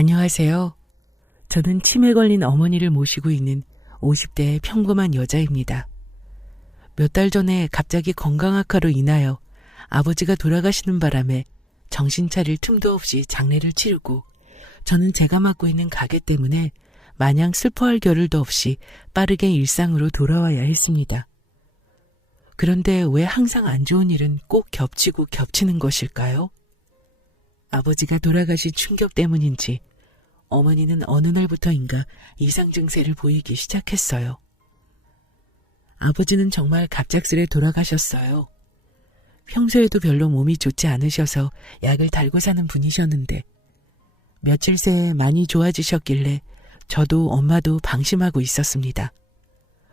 안녕하세요. 저는 치매 걸린 어머니를 모시고 있는 50대의 평범한 여자입니다. 몇 달 전에 갑자기 건강악화로 인하여 아버지가 돌아가시는 바람에 정신 차릴 틈도 없이 장례를 치르고 저는 제가 맡고 있는 가게 때문에 마냥 슬퍼할 겨를도 없이 빠르게 일상으로 돌아와야 했습니다. 그런데 왜 항상 안 좋은 일은 꼭 겹치고 겹치는 것일까요? 아버지가 돌아가신 충격 때문인지 어머니는 어느 날부터인가 이상 증세를 보이기 시작했어요. 아버지는 정말 갑작스레 돌아가셨어요. 평소에도 별로 몸이 좋지 않으셔서 약을 달고 사는 분이셨는데 며칠 새에 많이 좋아지셨길래 저도 엄마도 방심하고 있었습니다.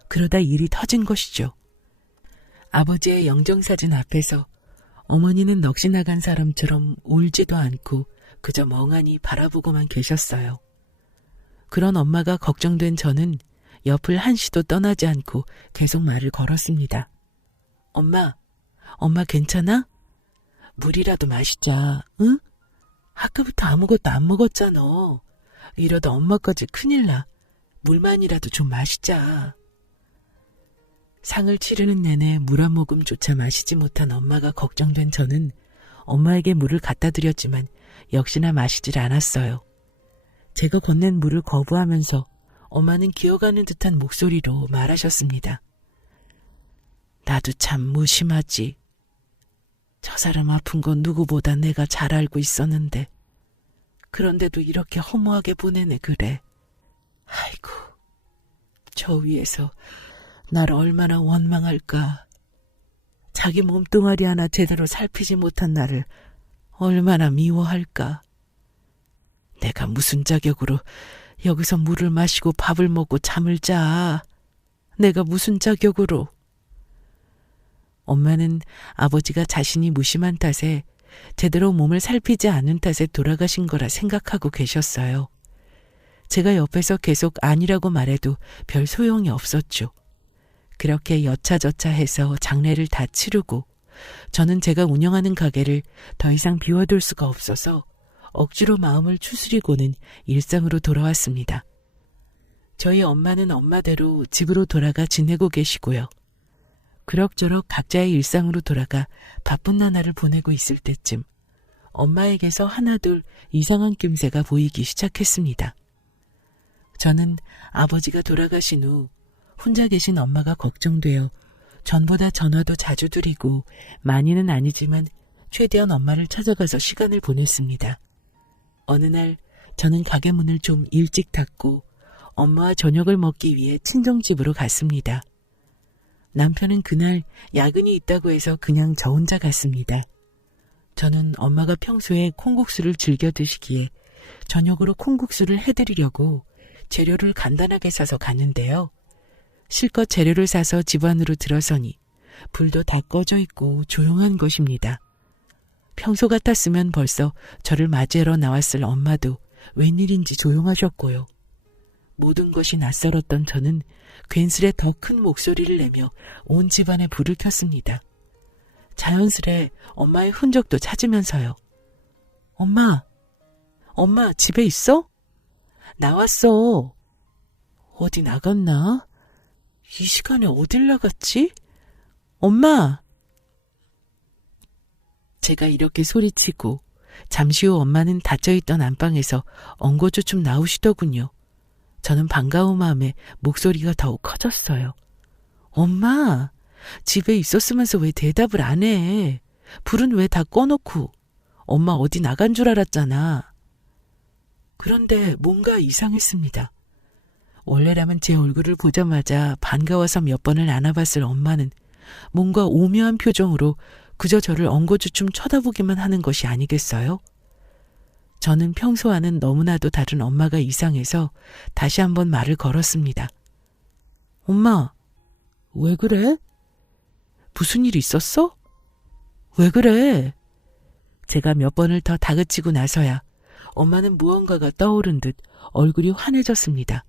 그러다 일이 터진 것이죠. 아버지의 영정사진 앞에서 어머니는 넋이 나간 사람처럼 울지도 않고 그저 멍하니 바라보고만 계셨어요. 그런 엄마가 걱정된 저는 옆을 한시도 떠나지 않고 계속 말을 걸었습니다. 엄마 괜찮아? 물이라도 마시자, 응? 아까부터 아무것도 안 먹었잖아. 이러다 엄마까지 큰일 나. 물만이라도 좀 마시자. 상을 치르는 내내 물 한 모금조차 마시지 못한 엄마가 걱정된 저는 엄마에게 물을 갖다 드렸지만 역시나 마시질 않았어요. 제가 건넨 물을 거부하면서 엄마는 기어가는 듯한 목소리로 말하셨습니다. 나도 참 무심하지. 저 사람 아픈 건 누구보다 내가 잘 알고 있었는데 그런데도 이렇게 허무하게 보내네 그래. 아이고, 저 위에서 날 얼마나 원망할까. 자기 몸뚱아리 하나 제대로 살피지 못한 나를 얼마나 미워할까. 내가 무슨 자격으로 여기서 물을 마시고 밥을 먹고 잠을 자. 내가 무슨 자격으로. 엄마는 아버지가 자신이 무심한 탓에 제대로 몸을 살피지 않은 탓에 돌아가신 거라 생각하고 계셨어요. 제가 옆에서 계속 아니라고 말해도 별 소용이 없었죠. 그렇게 여차저차 해서 장례를 다 치르고 저는 제가 운영하는 가게를 더 이상 비워둘 수가 없어서 억지로 마음을 추스리고는 일상으로 돌아왔습니다. 저희 엄마는 엄마대로 집으로 돌아가 지내고 계시고요. 그럭저럭 각자의 일상으로 돌아가 바쁜 나날을 보내고 있을 때쯤 엄마에게서 하나둘 이상한 낌새가 보이기 시작했습니다. 저는 아버지가 돌아가신 후 혼자 계신 엄마가 걱정되어 전보다 전화도 자주 드리고 많이는 아니지만 최대한 엄마를 찾아가서 시간을 보냈습니다. 어느 날 저는 가게 문을 좀 일찍 닫고 엄마와 저녁을 먹기 위해 친정집으로 갔습니다. 남편은 그날 야근이 있다고 해서 그냥 저 혼자 갔습니다. 저는 엄마가 평소에 콩국수를 즐겨 드시기에 저녁으로 콩국수를 해드리려고 재료를 간단하게 사서 갔는데요. 실컷 재료를 사서 집 안으로 들어서니 불도 다 꺼져 있고 조용한 것입니다. 평소 같았으면 벌써 저를 맞이하러 나왔을 엄마도 웬일인지 조용하셨고요. 모든 것이 낯설었던 저는 괜스레 더 큰 목소리를 내며 온 집안에 불을 켰습니다. 자연스레 엄마의 흔적도 찾으면서요. 엄마 집에 있어? 나왔어. 어디 나갔나? 이 시간에 어딜 나갔지? 엄마! 제가 이렇게 소리치고 잠시 후 엄마는 닫혀있던 안방에서 엉거주춤 나오시더군요. 저는 반가운 마음에 목소리가 더욱 커졌어요. 엄마! 집에 있었으면서 왜 대답을 안 해? 불은 왜 다 꺼놓고? 엄마 어디 나간 줄 알았잖아. 그런데 뭔가 이상했습니다. 원래라면 제 얼굴을 보자마자 반가워서 몇 번을 안아봤을 엄마는 뭔가 오묘한 표정으로 그저 저를 엉거주춤 쳐다보기만 하는 것이 아니겠어요? 저는 평소와는 너무나도 다른 엄마가 이상해서 다시 한번 말을 걸었습니다. 엄마, 왜 그래? 무슨 일 있었어? 왜 그래? 제가 몇 번을 더 다그치고 나서야 엄마는 무언가가 떠오른 듯 얼굴이 환해졌습니다.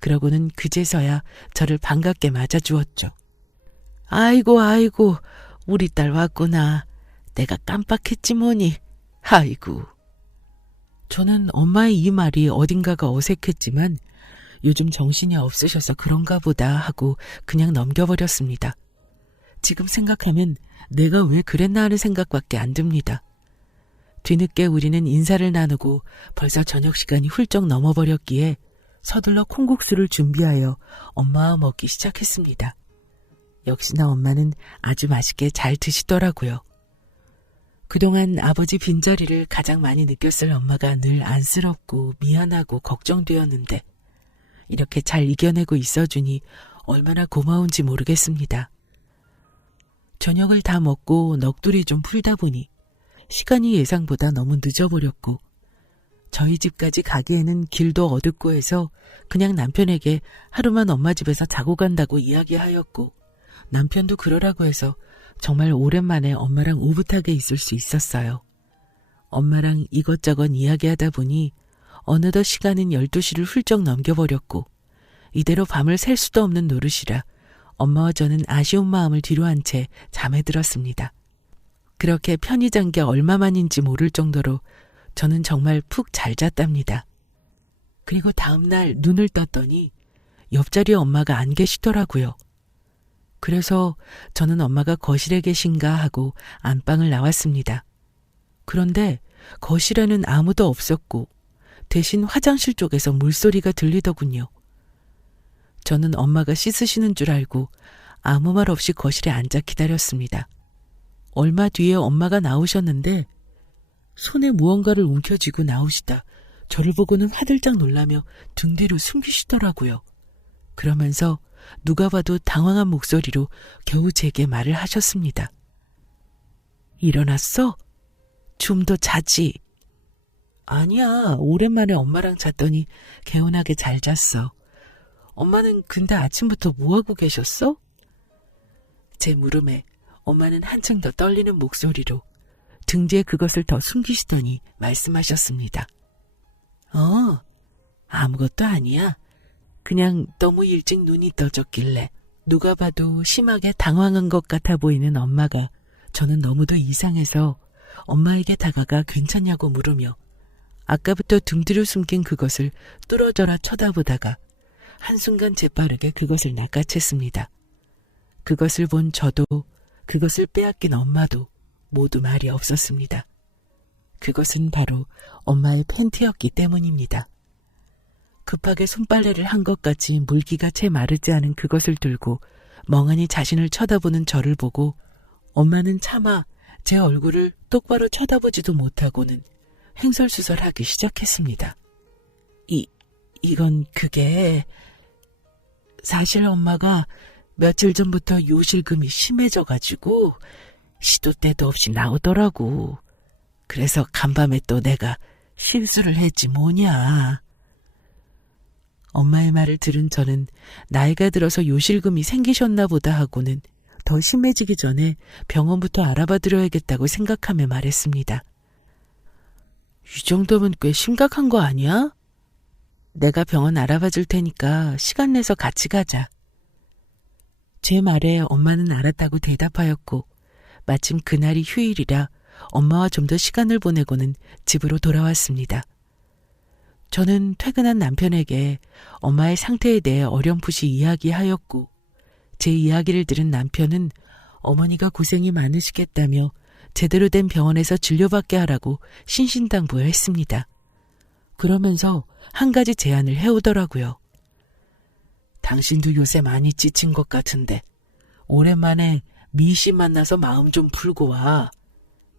그러고는 그제서야 저를 반갑게 맞아주었죠. 아이고, 우리 딸 왔구나. 내가 깜빡했지 뭐니. 아이고. 저는 엄마의 이 말이 어딘가가 어색했지만 요즘 정신이 없으셔서 그런가 보다 하고 그냥 넘겨버렸습니다. 지금 생각하면 내가 왜 그랬나 하는 생각밖에 안 듭니다. 뒤늦게 우리는 인사를 나누고 벌써 저녁 시간이 훌쩍 넘어버렸기에 서둘러 콩국수를 준비하여 엄마와 먹기 시작했습니다. 역시나 엄마는 아주 맛있게 잘 드시더라고요. 그동안 아버지 빈자리를 가장 많이 느꼈을 엄마가 늘 안쓰럽고 미안하고 걱정되었는데 이렇게 잘 이겨내고 있어주니 얼마나 고마운지 모르겠습니다. 저녁을 다 먹고 넋두리 좀 풀다 보니 시간이 예상보다 너무 늦어버렸고 저희 집까지 가기에는 길도 어둡고 해서 그냥 남편에게 하루만 엄마 집에서 자고 간다고 이야기하였고 남편도 그러라고 해서 정말 오랜만에 엄마랑 오붓하게 있을 수 있었어요. 엄마랑 이것저것 이야기하다 보니 어느덧 시간은 12시를 훌쩍 넘겨버렸고 이대로 밤을 샐 수도 없는 노릇이라 엄마와 저는 아쉬운 마음을 뒤로한 채 잠에 들었습니다. 그렇게 편히 잔 게 얼마만인지 모를 정도로 저는 정말 푹 잘 잤답니다. 그리고 다음날 눈을 떴더니 옆자리에 엄마가 안 계시더라고요. 그래서 저는 엄마가 거실에 계신가 하고 안방을 나왔습니다. 그런데 거실에는 아무도 없었고 대신 화장실 쪽에서 물소리가 들리더군요. 저는 엄마가 씻으시는 줄 알고 아무 말 없이 거실에 앉아 기다렸습니다. 얼마 뒤에 엄마가 나오셨는데 손에 무언가를 움켜쥐고 나오시다 저를 보고는 화들짝 놀라며 등 뒤로 숨기시더라고요. 그러면서 누가 봐도 당황한 목소리로 겨우 제게 말을 하셨습니다. 일어났어? 좀 더 자지? 아니야, 오랜만에 엄마랑 잤더니 개운하게 잘 잤어. 엄마는 근데 아침부터 뭐하고 계셨어? 제 물음에 엄마는 한층 더 떨리는 목소리로 등 뒤에 그것을 더 숨기시더니 말씀하셨습니다. 아무것도 아니야. 그냥 너무 일찍 눈이 떠졌길래 누가 봐도 심하게 당황한 것 같아 보이는 엄마가 저는 너무도 이상해서 엄마에게 다가가 괜찮냐고 물으며 아까부터 등 뒤로 숨긴 그것을 뚫어져라 쳐다보다가 한순간 재빠르게 그것을 낚아챘습니다. 그것을 본 저도 그것을 빼앗긴 엄마도 모두 말이 없었습니다. 그것은 바로 엄마의 팬티였기 때문입니다. 급하게 손빨래를 한 것 같이 물기가 채 마르지 않은 그것을 들고 멍하니 자신을 쳐다보는 저를 보고 엄마는 차마 제 얼굴을 똑바로 쳐다보지도 못하고는 횡설수설하기 시작했습니다. 이건 그게 사실 엄마가 며칠 전부터 요실금이 심해져가지고 시도 때도 없이 나오더라고. 그래서 간밤에 또 내가 실수를 했지 뭐냐. 엄마의 말을 들은 저는 나이가 들어서 요실금이 생기셨나 보다 하고는 더 심해지기 전에 병원부터 알아봐 드려야겠다고 생각하며 말했습니다. 이 정도면 꽤 심각한 거 아니야? 내가 병원 알아봐 줄 테니까 시간 내서 같이 가자. 제 말에 엄마는 알았다고 대답하였고 마침 그날이 휴일이라 엄마와 좀 더 시간을 보내고는 집으로 돌아왔습니다. 저는 퇴근한 남편에게 엄마의 상태에 대해 어렴풋이 이야기하였고 제 이야기를 들은 남편은 어머니가 고생이 많으시겠다며 제대로 된 병원에서 진료받게 하라고 신신당부했습니다. 그러면서 한 가지 제안을 해오더라고요. 당신도 요새 많이 지친 것 같은데 오랜만에 미 씨 만나서 마음 좀 풀고 와.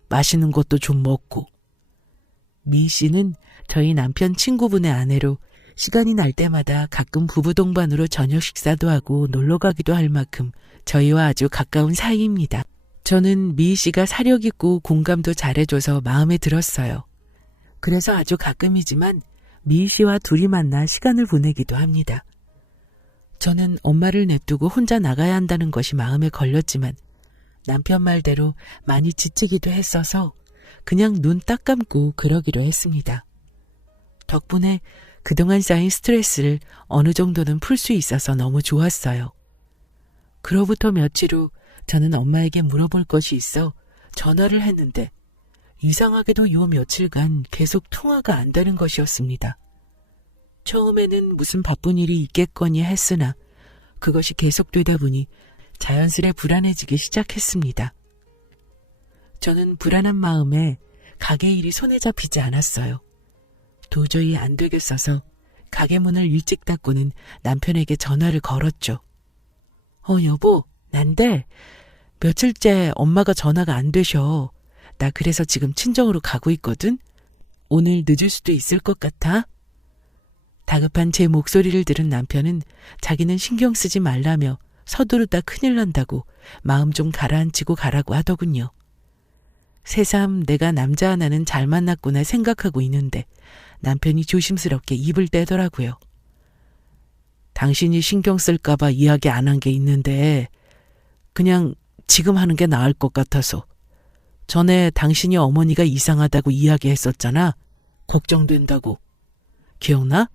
맛있는 것도 좀 먹고. 미 씨는 저희 남편 친구분의 아내로 시간이 날 때마다 가끔 부부 동반으로 저녁 식사도 하고 놀러 가기도 할 만큼 저희와 아주 가까운 사이입니다. 저는 미 씨가 사력 있고 공감도 잘해줘서 마음에 들었어요. 그래서 아주 가끔이지만 미 씨와 둘이 만나 시간을 보내기도 합니다. 저는 엄마를 냅두고 혼자 나가야 한다는 것이 마음에 걸렸지만 남편 말대로 많이 지치기도 했어서 그냥 눈 딱 감고 그러기로 했습니다. 덕분에 그동안 쌓인 스트레스를 어느 정도는 풀 수 있어서 너무 좋았어요. 그로부터 며칠 후 저는 엄마에게 물어볼 것이 있어 전화를 했는데 이상하게도 요 며칠간 계속 통화가 안 되는 것이었습니다. 처음에는 무슨 바쁜 일이 있겠거니 했으나 그것이 계속되다 보니 자연스레 불안해지기 시작했습니다. 저는 불안한 마음에 가게 일이 손에 잡히지 않았어요. 도저히 안 되겠어서 가게 문을 일찍 닫고는 남편에게 전화를 걸었죠. 여보, 난데 며칠째 엄마가 전화가 안 되셔. 나 그래서 지금 친정으로 가고 있거든. 오늘 늦을 수도 있을 것 같아. 다급한 제 목소리를 들은 남편은 자기는 신경 쓰지 말라며 서두르다 큰일 난다고 마음 좀 가라앉히고 가라고 하더군요. 새삼 내가 남자 하나는 잘 만났구나 생각하고 있는데 남편이 조심스럽게 입을 떼더라고요. 당신이 신경 쓸까봐 이야기 안 한 게 있는데 그냥 지금 하는 게 나을 것 같아서. 전에 당신이 어머니가 이상하다고 이야기했었잖아. 걱정된다고. 기억나?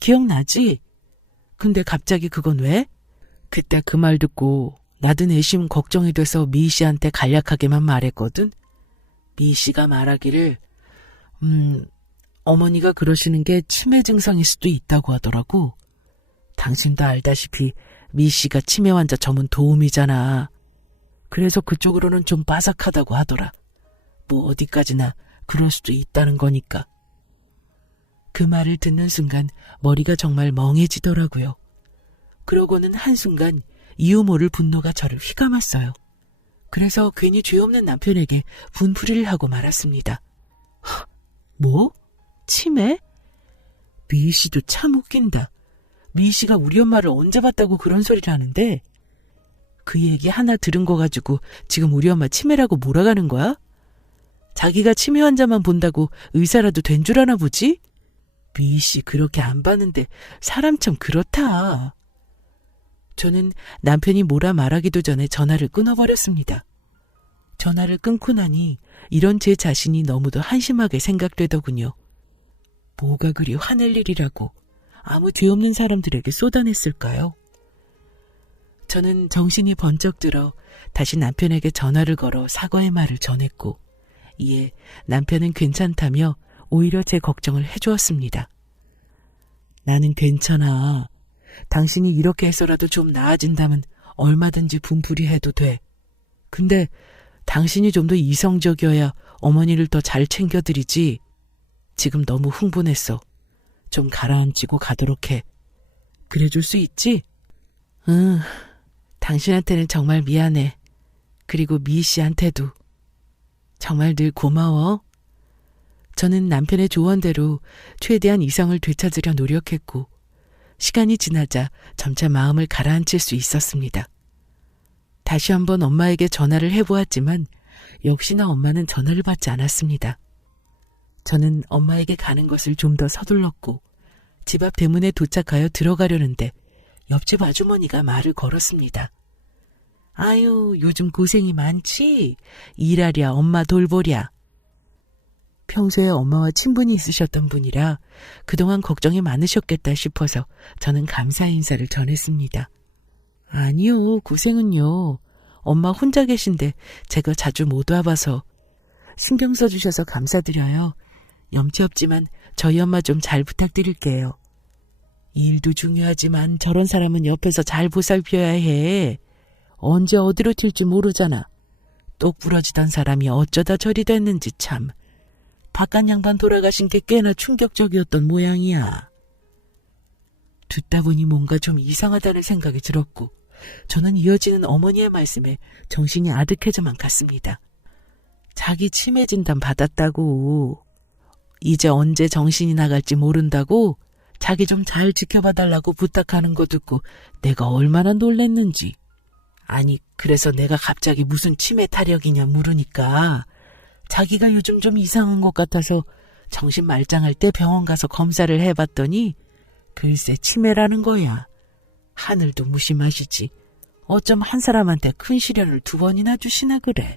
기억나지? 근데 갑자기 그건 왜? 그때 그 말 듣고 나도 내심 걱정이 돼서 미희 씨한테 간략하게만 말했거든. 미희 씨가 말하기를 어머니가 그러시는 게 치매 증상일 수도 있다고 하더라고. 당신도 알다시피 미희 씨가 치매 환자 전문 도우미잖아. 그래서 그쪽으로는 좀 빠삭하다고 하더라. 뭐 어디까지나 그럴 수도 있다는 거니까. 그 말을 듣는 순간 머리가 정말 멍해지더라고요. 그러고는 한순간 이유 모를 분노가 저를 휘감았어요. 그래서 괜히 죄 없는 남편에게 분풀이를 하고 말았습니다. 뭐? 치매? 미희 씨도 참 웃긴다. 미희 씨가 우리 엄마를 언제 봤다고 그런 소리를 하는데 그 얘기 하나 들은 거 가지고 지금 우리 엄마 치매라고 몰아가는 거야? 자기가 치매 환자만 본다고 의사라도 된 줄 아나 보지? 미희 씨 그렇게 안 봤는데 사람 참 그렇다. 저는 남편이 뭐라 말하기도 전에 전화를 끊어버렸습니다. 전화를 끊고 나니 이런 제 자신이 너무도 한심하게 생각되더군요. 뭐가 그리 화낼 일이라고 아무 죄 없는 사람들에게 쏟아냈을까요? 저는 정신이 번쩍 들어 다시 남편에게 전화를 걸어 사과의 말을 전했고 이에 남편은 괜찮다며 오히려 제 걱정을 해주었습니다. 나는 괜찮아. 당신이 이렇게 해서라도 좀 나아진다면 얼마든지 분풀이해도 돼. 근데 당신이 좀 더 이성적이어야 어머니를 더 잘 챙겨드리지. 지금 너무 흥분했어. 좀 가라앉히고 가도록 해. 그래줄 수 있지? 응, 당신한테는 정말 미안해. 그리고 미희 씨한테도. 정말 늘 고마워. 저는 남편의 조언대로 최대한 이성을 되찾으려 노력했고 시간이 지나자 점차 마음을 가라앉힐 수 있었습니다. 다시 한번 엄마에게 전화를 해보았지만 역시나 엄마는 전화를 받지 않았습니다. 저는 엄마에게 가는 것을 좀 더 서둘렀고 집 앞 대문에 도착하여 들어가려는데 옆집 아주머니가 말을 걸었습니다. 아유, 요즘 고생이 많지? 일하랴 엄마 돌보랴. 평소에 엄마와 친분이 있으셨던 분이라 그동안 걱정이 많으셨겠다 싶어서 저는 감사 인사를 전했습니다. 아니요, 고생은요. 엄마 혼자 계신데 제가 자주 못 와봐서. 신경 써주셔서 감사드려요. 염치 없지만 저희 엄마 좀 잘 부탁드릴게요. 일도 중요하지만 저런 사람은 옆에서 잘 보살펴야 해. 언제 어디로 튈지 모르잖아. 똑 부러지던 사람이 어쩌다 저리 됐는지 참. 바깥 양반 돌아가신 게 꽤나 충격적이었던 모양이야. 듣다 보니 뭔가 좀 이상하다는 생각이 들었고 저는 이어지는 어머니의 말씀에 정신이 아득해져만 갔습니다. 자기 치매 진단 받았다고. 이제 언제 정신이 나갈지 모른다고 자기 좀 잘 지켜봐달라고 부탁하는 거 듣고 내가 얼마나 놀랬는지. 아니, 그래서 내가 갑자기 무슨 치매 타령이냐 물으니까 자기가 요즘 좀 이상한 것 같아서 정신 말짱할 때 병원 가서 검사를 해봤더니 글쎄 치매라는 거야. 하늘도 무심하시지. 어쩜 한 사람한테 큰 시련을 2번이나 주시나 그래.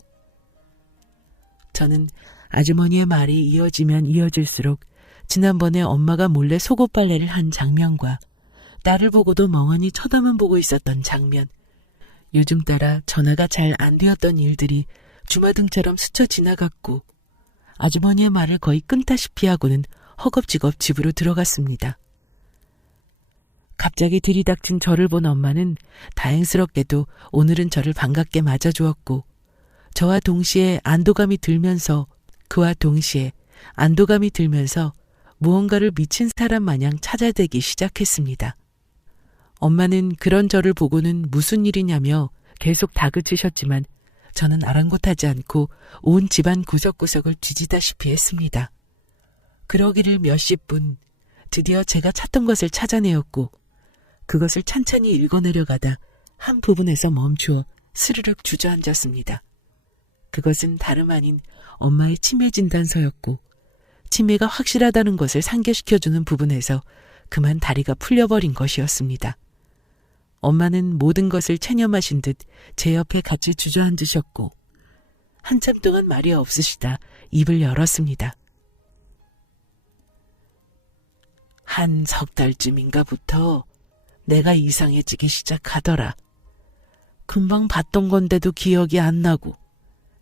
저는 아주머니의 말이 이어지면 이어질수록 지난번에 엄마가 몰래 속옷 빨래를 한 장면과 딸을 보고도 멍하니 쳐다만 보고 있었던 장면, 요즘 따라 전화가 잘 안 되었던 일들이 주마등처럼 스쳐 지나갔고 아주머니의 말을 거의 끊다시피 하고는 허겁지겁 집으로 들어갔습니다. 갑자기 들이닥친 저를 본 엄마는 다행스럽게도 오늘은 저를 반갑게 맞아주었고 그와 동시에 안도감이 들면서 무언가를 미친 사람 마냥 찾아대기 시작했습니다. 엄마는 그런 저를 보고는 무슨 일이냐며 계속 다그치셨지만 저는 아랑곳하지 않고 온 집안 구석구석을 뒤지다시피 했습니다. 그러기를 몇십 분, 드디어 제가 찾던 것을 찾아내었고 그것을 찬찬히 읽어내려가다 한 부분에서 멈추어 스르륵 주저앉았습니다. 그것은 다름 아닌 엄마의 치매 진단서였고 치매가 확실하다는 것을 상기시켜주는 부분에서 그만 다리가 풀려버린 것이었습니다. 엄마는 모든 것을 체념하신 듯 제 옆에 같이 주저앉으셨고 한참 동안 말이 없으시다 입을 열었습니다. 한 석 달쯤인가부터 내가 이상해지기 시작하더라. 금방 봤던 건데도 기억이 안 나고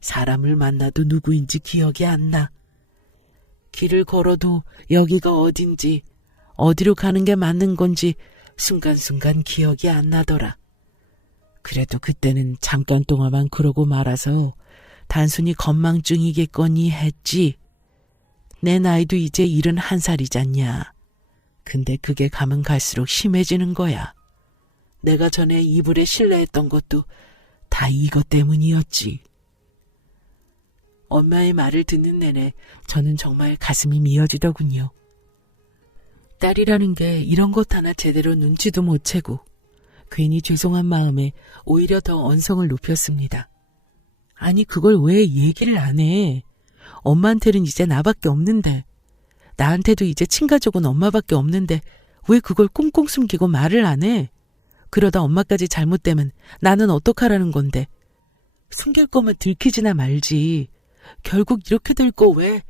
사람을 만나도 누구인지 기억이 안 나. 길을 걸어도 여기가 어딘지 어디로 가는 게 맞는 건지 순간순간 기억이 안 나더라. 그래도 그때는 잠깐 동안만 그러고 말아서 단순히 건망증이겠거니 했지. 내 나이도 이제 71살이잖냐. 근데 그게 가면 갈수록 심해지는 거야. 내가 전에 이불에 실내했던 것도 다 이것 때문이었지. 엄마의 말을 듣는 내내 저는 정말 가슴이 미어지더군요. 딸이라는 게 이런 것 하나 제대로 눈치도 못 채고 괜히 죄송한 마음에 오히려 더 언성을 높였습니다. 아니 그걸 왜 얘기를 안 해? 엄마한테는 이제 나밖에 없는데 나한테도 이제 친가족은 엄마밖에 없는데 왜 그걸 꽁꽁 숨기고 말을 안 해? 그러다 엄마까지 잘못되면 나는 어떡하라는 건데. 숨길 거면 들키지나 말지. 결국 이렇게 될 거 왜?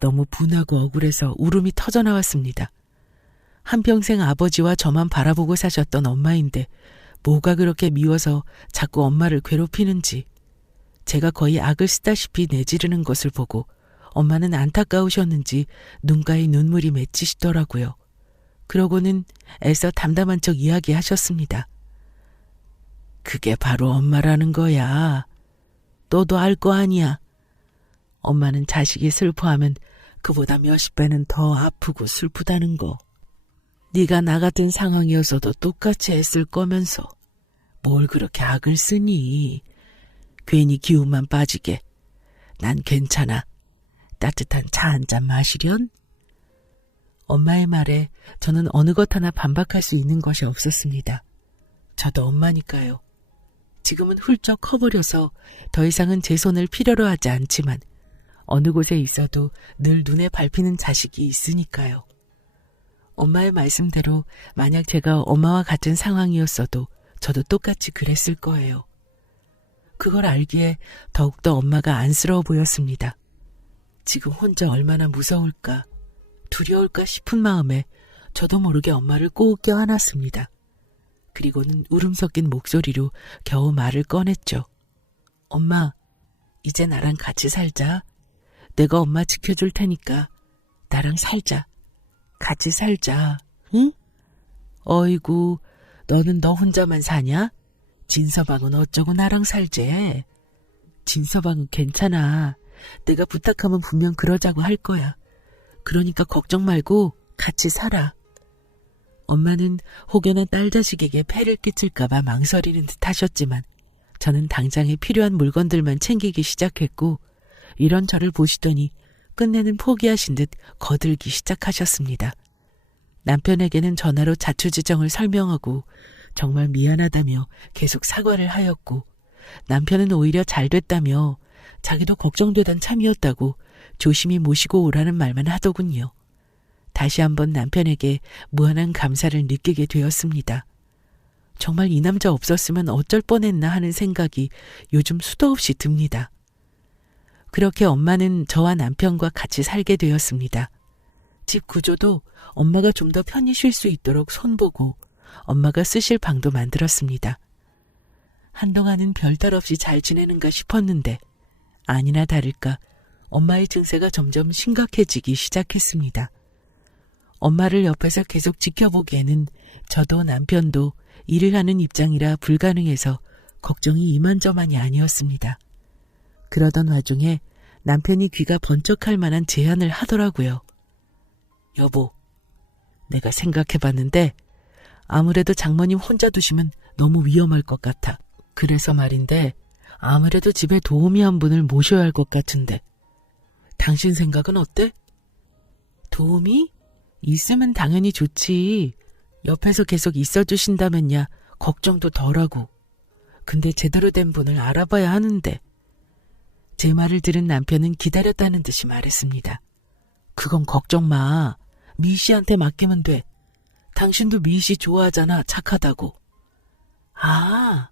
너무 분하고 억울해서 울음이 터져나왔습니다. 한평생 아버지와 저만 바라보고 사셨던 엄마인데 뭐가 그렇게 미워서 자꾸 엄마를 괴롭히는지. 제가 거의 악을 쓰다시피 내지르는 것을 보고 엄마는 안타까우셨는지 눈가에 눈물이 맺히시더라고요. 그러고는 애써 담담한 척 이야기하셨습니다. 그게 바로 엄마라는 거야. 너도 알 거 아니야. 엄마는 자식이 슬퍼하면 그보다 몇십 배는 더 아프고 슬프다는 거. 네가 나 같은 상황이었어도 똑같이 했을 거면서 뭘 그렇게 악을 쓰니. 괜히 기운만 빠지게. 난 괜찮아. 따뜻한 차 한 잔 마시련? 엄마의 말에 저는 어느 것 하나 반박할 수 있는 것이 없었습니다. 저도 엄마니까요. 지금은 훌쩍 커버려서 더 이상은 제 손을 필요로 하지 않지만 어느 곳에 있어도 늘 눈에 밟히는 자식이 있으니까요. 엄마의 말씀대로 만약 제가 엄마와 같은 상황이었어도 저도 똑같이 그랬을 거예요. 그걸 알기에 더욱더 엄마가 안쓰러워 보였습니다. 지금 혼자 얼마나 무서울까, 두려울까 싶은 마음에 저도 모르게 엄마를 꼭 껴안았습니다. 그리고는 울음 섞인 목소리로 겨우 말을 꺼냈죠. 엄마, 이제 나랑 같이 살자. 내가 엄마 지켜줄 테니까 나랑 살자. 같이 살자. 응? 어이구, 너는 너 혼자만 사냐? 진서방은 어쩌고 나랑 살재? 진서방은 괜찮아. 내가 부탁하면 분명 그러자고 할 거야. 그러니까 걱정 말고 같이 살아. 엄마는 혹여나 딸 자식에게 폐를 끼칠까봐 망설이는 듯 하셨지만 저는 당장에 필요한 물건들만 챙기기 시작했고 이런 저를 보시더니 끝내는 포기하신 듯 거들기 시작하셨습니다. 남편에게는 전화로 자초지정을 설명하고 정말 미안하다며 계속 사과를 하였고 남편은 오히려 잘 됐다며 자기도 걱정되던 참이었다고 조심히 모시고 오라는 말만 하더군요. 다시 한번 남편에게 무한한 감사를 느끼게 되었습니다. 정말 이 남자 없었으면 어쩔 뻔했나 하는 생각이 요즘 수도 없이 듭니다. 그렇게 엄마는 저와 남편과 같이 살게 되었습니다. 집 구조도 엄마가 좀 더 편히 쉴 수 있도록 손보고 엄마가 쓰실 방도 만들었습니다. 한동안은 별탈 없이 잘 지내는가 싶었는데 아니나 다를까 엄마의 증세가 점점 심각해지기 시작했습니다. 엄마를 옆에서 계속 지켜보기에는 저도 남편도 일을 하는 입장이라 불가능해서 걱정이 이만저만이 아니었습니다. 그러던 와중에 남편이 귀가 번쩍할 만한 제안을 하더라고요. 여보, 내가 생각해봤는데 아무래도 장모님 혼자 두시면 너무 위험할 것 같아. 그래서 말인데 아무래도 집에 도우미 한 분을 모셔야 할 것 같은데 당신 생각은 어때? 도우미? 있으면 당연히 좋지. 옆에서 계속 있어주신다면야 걱정도 덜하고. 근데 제대로 된 분을 알아봐야 하는데. 제 말을 들은 남편은 기다렸다는 듯이 말했습니다. 그건 걱정 마. 미 씨한테 맡기면 돼. 당신도 미 씨 좋아하잖아. 착하다고. 아,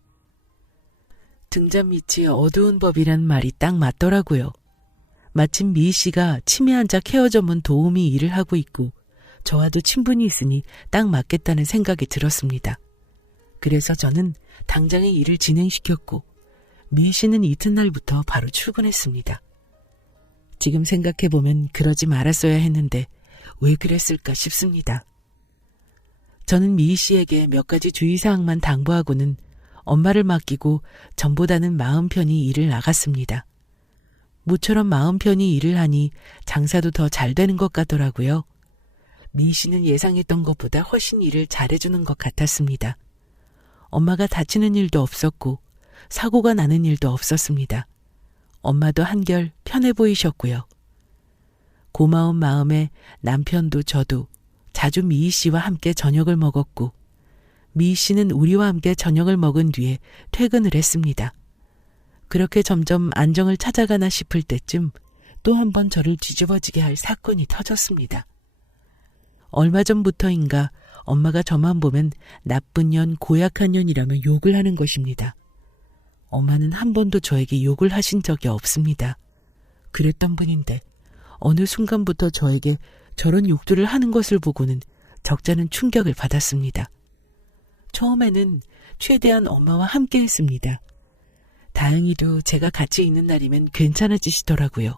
등잔 밑이 어두운 법이란 말이 딱 맞더라고요. 마침 미 씨가 치매 환자 케어 전문 도우미 일을 하고 있고 저와도 친분이 있으니 딱 맞겠다는 생각이 들었습니다. 그래서 저는 당장에 일을 진행시켰고 미 씨는 이튿날부터 바로 출근했습니다. 지금 생각해보면 그러지 말았어야 했는데 왜 그랬을까 싶습니다. 저는 미 씨에게 몇 가지 주의사항만 당부하고는 엄마를 맡기고 전보다는 마음 편히 일을 나갔습니다. 모처럼 마음 편히 일을 하니 장사도 더 잘 되는 것 같더라고요. 미 씨는 예상했던 것보다 훨씬 일을 잘해주는 것 같았습니다. 엄마가 다치는 일도 없었고 사고가 나는 일도 없었습니다. 엄마도 한결 편해 보이셨고요. 고마운 마음에 남편도 저도 자주 미희 씨와 함께 저녁을 먹었고 미희 씨는 우리와 함께 저녁을 먹은 뒤에 퇴근을 했습니다. 그렇게 점점 안정을 찾아가나 싶을 때쯤 또 한 번 저를 뒤집어지게 할 사건이 터졌습니다. 얼마 전부터인가 엄마가 저만 보면 나쁜 년, 고약한 년이라며 욕을 하는 것입니다. 엄마는 한 번도 저에게 욕을 하신 적이 없습니다. 그랬던 분인데 어느 순간부터 저에게 저런 욕들을 하는 것을 보고는 적잖은 충격을 받았습니다. 처음에는 최대한 엄마와 함께 했습니다. 다행히도 제가 같이 있는 날이면 괜찮아지시더라고요.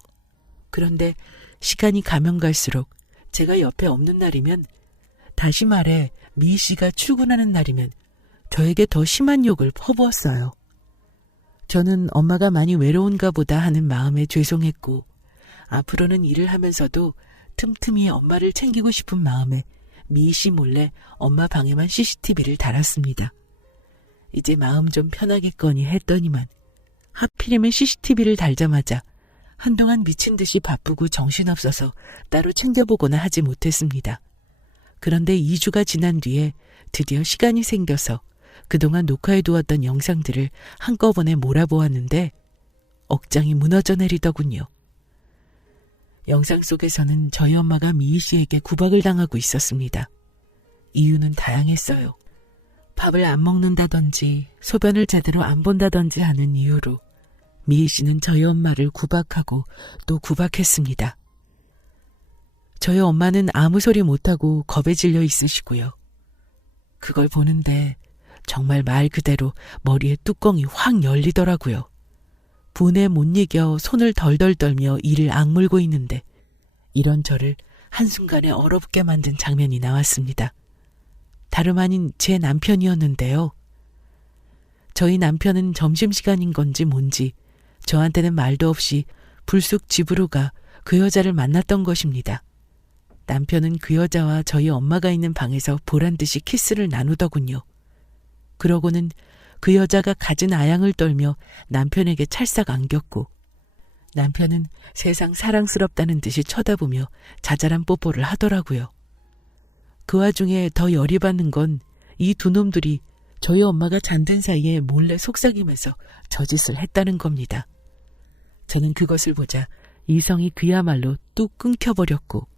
그런데 시간이 가면 갈수록 제가 옆에 없는 날이면, 다시 말해 미 씨가 출근하는 날이면 저에게 더 심한 욕을 퍼부었어요. 저는 엄마가 많이 외로운가 보다 하는 마음에 죄송했고 앞으로는 일을 하면서도 틈틈이 엄마를 챙기고 싶은 마음에 미 씨 몰래 엄마 방에만 CCTV를 달았습니다. 이제 마음 좀 편하겠거니 했더니만 하필이면 CCTV를 달자마자 한동안 미친 듯이 바쁘고 정신없어서 따로 챙겨보거나 하지 못했습니다. 그런데 2주가 지난 뒤에 드디어 시간이 생겨서 그동안 녹화해두었던 영상들을 한꺼번에 몰아보았는데 억장이 무너져 내리더군요. 영상 속에서는 저희 엄마가 미희 씨에게 구박을 당하고 있었습니다. 이유는 다양했어요. 밥을 안 먹는다든지 소변을 제대로 안 본다든지 하는 이유로 미희 씨는 저희 엄마를 구박하고 또 구박했습니다. 저희 엄마는 아무 소리 못하고 겁에 질려 있으시고요. 그걸 보는데 정말 말 그대로 머리에 뚜껑이 확 열리더라고요. 분에 못 이겨 손을 덜덜 떨며 이를 악물고 있는데 이런 저를 한순간에 얼어붙게 만든 장면이 나왔습니다. 다름 아닌 제 남편이었는데요. 저희 남편은 점심시간인 건지 뭔지 저한테는 말도 없이 불쑥 집으로 가 그 여자를 만났던 것입니다. 남편은 그 여자와 저희 엄마가 있는 방에서 보란듯이 키스를 나누더군요. 그러고는 그 여자가 갖은 아양을 떨며 남편에게 찰싹 안겼고 남편은 세상 사랑스럽다는 듯이 쳐다보며 자잘한 뽀뽀를 하더라고요. 그 와중에 더 열이 받는 건 이 두 놈들이 저희 엄마가 잠든 사이에 몰래 속삭이면서 저짓을 했다는 겁니다. 저는 그것을 보자 이성이 그야말로 뚝 끊겨버렸고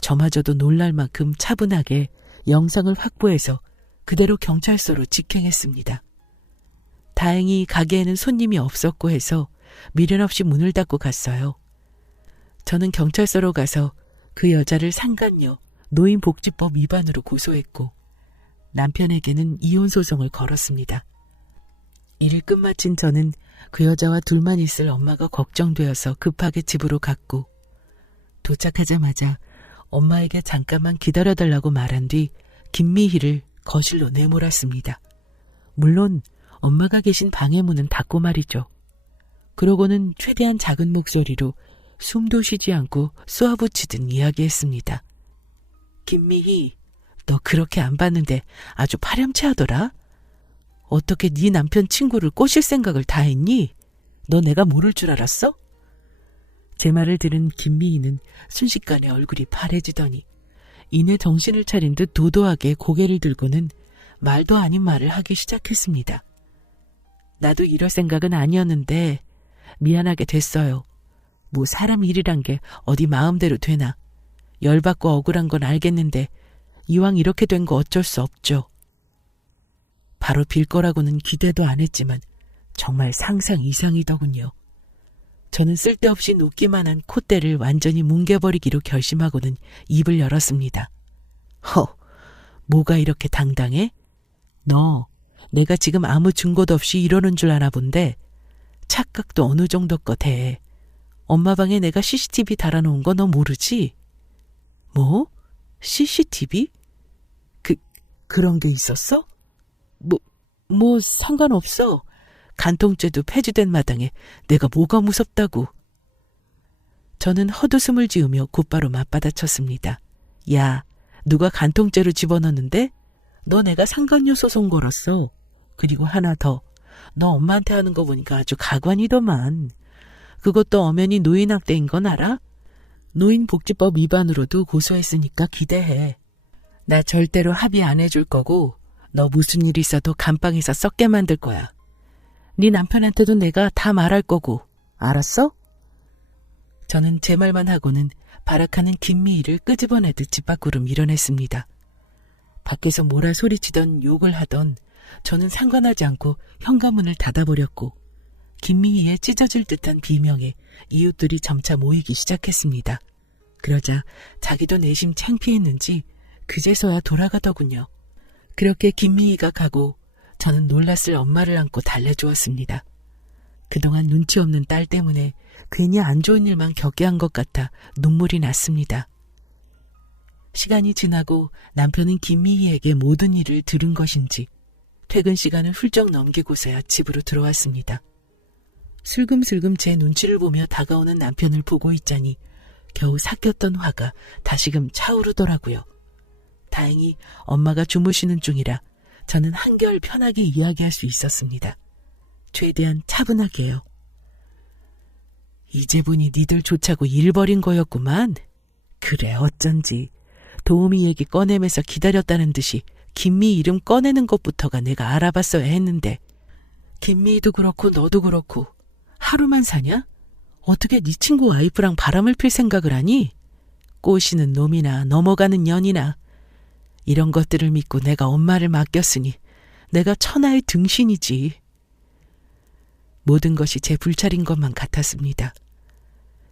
저마저도 놀랄 만큼 차분하게 영상을 확보해서 그대로 경찰서로 직행했습니다. 다행히 가게에는 손님이 없었고 해서 미련 없이 문을 닫고 갔어요. 저는 경찰서로 가서 그 여자를 상간녀, 노인복지법 위반으로 고소했고 남편에게는 이혼 소송을 걸었습니다. 일을 끝마친 저는 그 여자와 둘만 있을 엄마가 걱정되어서 급하게 집으로 갔고, 도착하자마자 엄마에게 잠깐만 기다려달라고 말한 뒤 김미희를 거실로 내몰았습니다. 물론 엄마가 계신 방의 문은 닫고 말이죠. 그러고는 최대한 작은 목소리로 숨도 쉬지 않고 쏘아붙이듯 이야기했습니다. 김미희, 너 그렇게 안 봤는데 아주 파렴치하더라. 어떻게 네 남편 친구를 꼬실 생각을 다 했니? 너 내가 모를 줄 알았어? 제 말을 들은 김미희는 순식간에 얼굴이 파래지더니 이내 정신을 차린 듯 도도하게 고개를 들고는 말도 아닌 말을 하기 시작했습니다. 나도 이럴 생각은 아니었는데 미안하게 됐어요. 뭐 사람 일이란 게 어디 마음대로 되나. 열받고 억울한 건 알겠는데 이왕 이렇게 된 거 어쩔 수 없죠. 바로 빌 거라고는 기대도 안 했지만 정말 상상 이상이더군요. 저는 쓸데없이 놓기만 한 콧대를 완전히 뭉개버리기로 결심하고는 입을 열었습니다. 뭐가 이렇게 당당해? 너, 내가 지금 아무 증거도 없이 이러는 줄 아나 본데 착각도 어느 정도 것 해. 엄마 방에 내가 CCTV 달아놓은 거 너 모르지? 뭐? CCTV? 그런 게 있었어? 뭐 상관없어. 간통죄도 폐지된 마당에 내가 뭐가 무섭다고. 저는 헛웃음을 지으며 곧바로 맞받아쳤습니다. 야, 누가 간통죄로 집어넣는데? 너 내가 상간녀 소송 걸었어. 그리고 하나 더. 너 엄마한테 하는 거 보니까 아주 가관이더만. 그것도 엄연히 노인학대인 건 알아? 노인복지법 위반으로도 고소했으니까 기대해. 나 절대로 합의 안 해줄 거고 너 무슨 일 있어도 감방에서 썩게 만들 거야. 네 남편한테도 내가 다 말할 거고. 알았어? 저는 제 말만 하고는 발악하는 김미희를 끄집어내듯 집 밖으로 밀어냈습니다. 밖에서 뭐라 소리치던 욕을 하던 저는 상관하지 않고 현관문을 닫아버렸고 김미희의 찢어질 듯한 비명에 이웃들이 점차 모이기 시작했습니다. 그러자 자기도 내심 창피했는지 그제서야 돌아가더군요. 그렇게 김미희가 가고 저는 놀랐을 엄마를 안고 달래주었습니다. 그동안 눈치 없는 딸 때문에 괜히 안 좋은 일만 겪게 한 것 같아 눈물이 났습니다. 시간이 지나고 남편은 김미희에게 모든 일을 들은 것인지 퇴근 시간을 훌쩍 넘기고서야 집으로 들어왔습니다. 슬금슬금 제 눈치를 보며 다가오는 남편을 보고 있자니 겨우 삭혔던 화가 다시금 차오르더라고요. 다행히 엄마가 주무시는 중이라 저는 한결 편하게 이야기할 수 있었습니다. 최대한 차분하게요. 이제 보니 니들 좋자고 일 벌인 거였구만. 그래 어쩐지. 도우미 얘기 꺼내면서 기다렸다는 듯이 김미 이름 꺼내는 것부터가 내가 알아봤어야 했는데 김미도 그렇고 너도 그렇고 하루만 사냐? 어떻게 네 친구 와이프랑 바람을 필 생각을 하니? 꼬시는 놈이나 넘어가는 년이나 이런 것들을 믿고 내가 엄마를 맡겼으니 내가 천하의 등신이지. 모든 것이 제 불찰인 것만 같았습니다.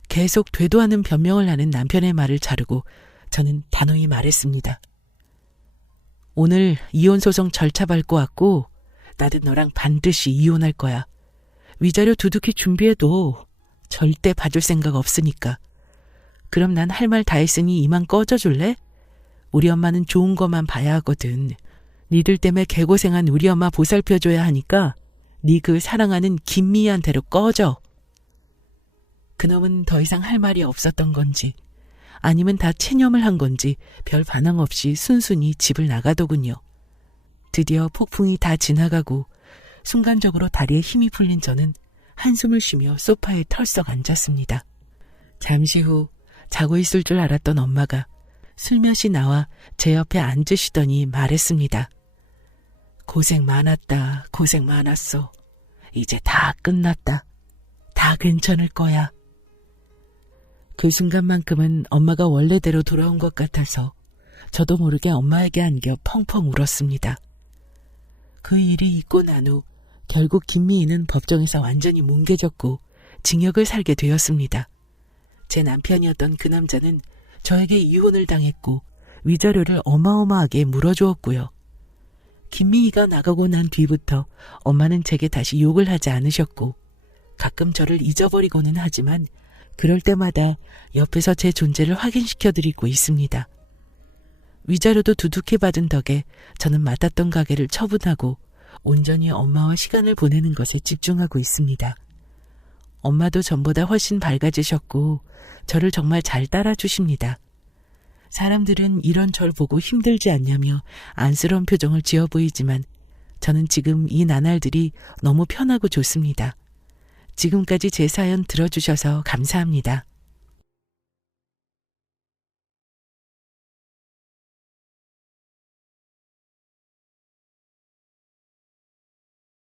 계속 되도 않은 변명을 하는 남편의 말을 자르고 저는 단호히 말했습니다. 오늘 이혼소송 절차 밟고 왔고 나도 너랑 반드시 이혼할 거야. 위자료 두둑히 준비해도 절대 봐줄 생각 없으니까. 그럼 난 할 말 다 했으니 이만 꺼져줄래? 우리 엄마는 좋은 것만 봐야 하거든. 니들 때문에 개고생한 우리 엄마 보살펴줘야 하니까 니 그 사랑하는 김미희한테로 꺼져. 그놈은 더 이상 할 말이 없었던 건지 아니면 다 체념을 한 건지 별 반항 없이 순순히 집을 나가더군요. 드디어 폭풍이 다 지나가고 순간적으로 다리에 힘이 풀린 저는 한숨을 쉬며 소파에 털썩 앉았습니다. 잠시 후 자고 있을 줄 알았던 엄마가 슬며시 나와 제 옆에 앉으시더니 말했습니다. 고생 많았다. 고생 많았어. 이제 다 끝났다. 다 괜찮을 거야. 그 순간만큼은 엄마가 원래대로 돌아온 것 같아서 저도 모르게 엄마에게 안겨 펑펑 울었습니다. 그 일이 있고 난 후 결국 김미희는 법정에서 완전히 뭉개졌고 징역을 살게 되었습니다. 제 남편이었던 그 남자는 저에게 이혼을 당했고 위자료를 어마어마하게 물어주었고요. 김미희가 나가고 난 뒤부터 엄마는 제게 다시 욕을 하지 않으셨고 가끔 저를 잊어버리고는 하지만 그럴 때마다 옆에서 제 존재를 확인시켜드리고 있습니다. 위자료도 두둑히 받은 덕에 저는 맡았던 가게를 처분하고 온전히 엄마와 시간을 보내는 것에 집중하고 있습니다. 엄마도 전보다 훨씬 밝아지셨고 저를 정말 잘 따라주십니다. 사람들은 이런 절 보고 힘들지 않냐며 안쓰러운 표정을 지어 보이지만 저는 지금 이 나날들이 너무 편하고 좋습니다. 지금까지 제 사연 들어주셔서 감사합니다.